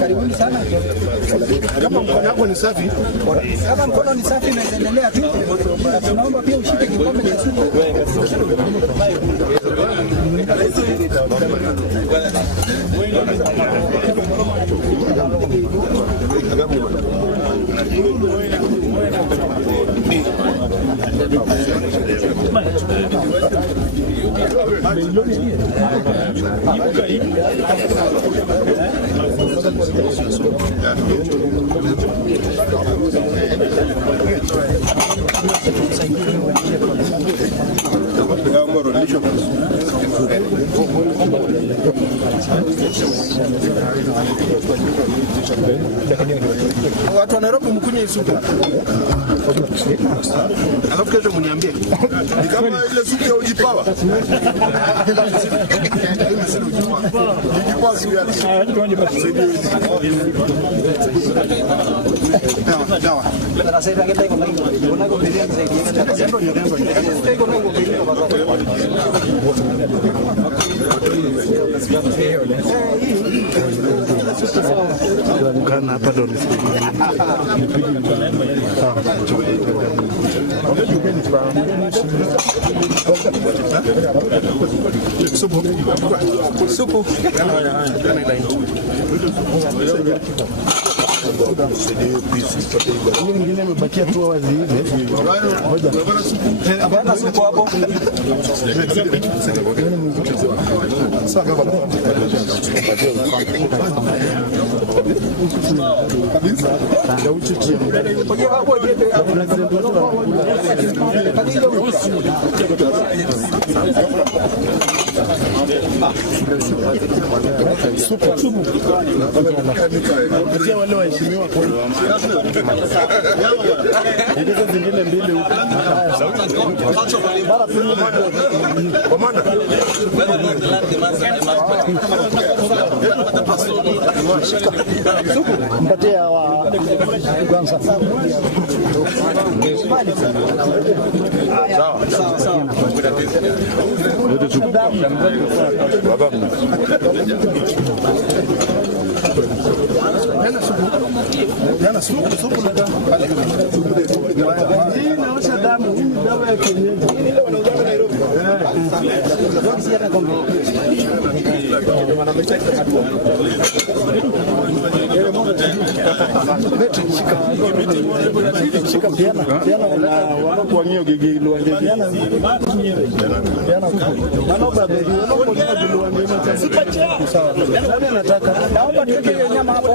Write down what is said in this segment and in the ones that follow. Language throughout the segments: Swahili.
Karibuni sana. Kama mkono wako ni safi, kama mkono ni safi na endelea tu. Tunaomba pia ushike kikombe cha supu. Watu wa Nairobi mkunywe supu. Alafu kesho mniambie. Ni kama ile supu ya ujipawa. Dawa. Kana hapa ndo Supu. Mwingine amebakia tu wazi hivi. Hapana supu hapo. Kupitia wale waheshimiwa kwa hizo zingine mbili huko. Bara pili komanda. Mpatia wa kwanza. Sawa. Ndio tu. Baba. Yana supu na damu. Hii inaosha damu, hii ni dawa ya kienyeji. Ile wanauzana Nairobi. Shika piana na wanakuangio gigilwa piana. Piana manoba baby wanakuangio gigilwa ngine sipacha. Sawa. Nani anataka? Naomba tuweke hiyo nyama hapo.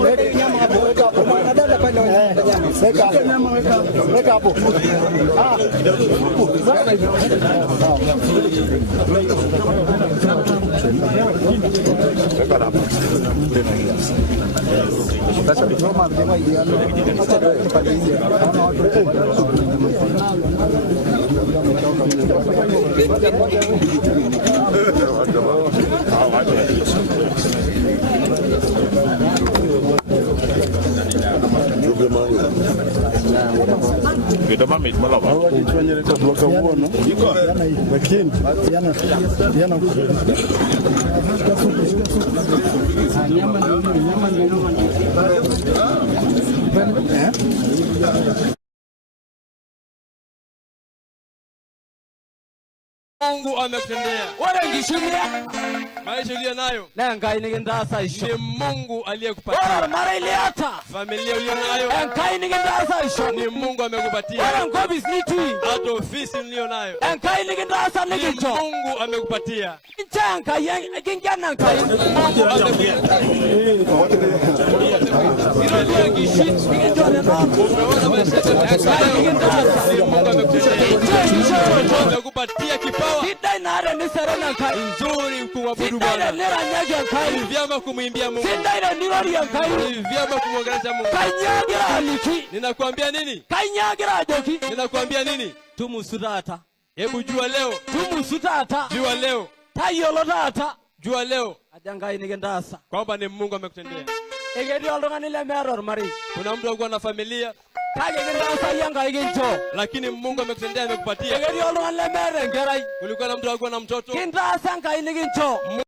Weka nyama hapo, weka hapo. Maana dada pale nyama. Weka nyama weka hapo. Ah. Sasa diploma ndio ideal. Acha tuweke pale nje. Naona watu Kita pamit malam. Tuanyele kwa bloka uono. Lakini yana Mungu amekutendea. Wale ngishuria. Maisha uliyo nayo. Na ngai nigenda isho. Ni Mungu aliyekupatia. Wale mara iliata. Familia uliyo nayo. Ngai nigenda isho. Ni Mungu amekupatia. Wale ngobis ni tui. Hata ofisi uliyo nayo. Ngai nigenda nigicho. Ni Mungu amekupatia. Nchanga yang kingana ngai. Mungu amekupatia. Ile ngishit ngicho na mambo. Umeona maisha yako. Ni Mungu amekupatia. Amekupatia kipawa. Sidai nare ni serena ngai. Nzuri kumwabudu Bwana. Sidai nira nyaga ngai. Vyema kumwimbia Mungu. Sidai nirori ngai. Vyema kumwongelesha Mungu. Kanyagira aliki. Ninakuambia nini? Kanyagira joki. Ninakuambia nini? Tumusudata. Hebu jua leo. Tumusudata. Jua leo. Tayolo data. Jua leo. Ajangai nigendasa. Kwamba ni Mungu amekutendea. Egedi olongani le meror mari. Kuna mtu alikuwa na familia. Kage gendasa yanga igincho. Lakini Mungu amekutendea amekupatia. Egedi olongani le mere ngerai. Kulikuwa na mtu alikuwa na mtoto. Kindasa ngai nigincho.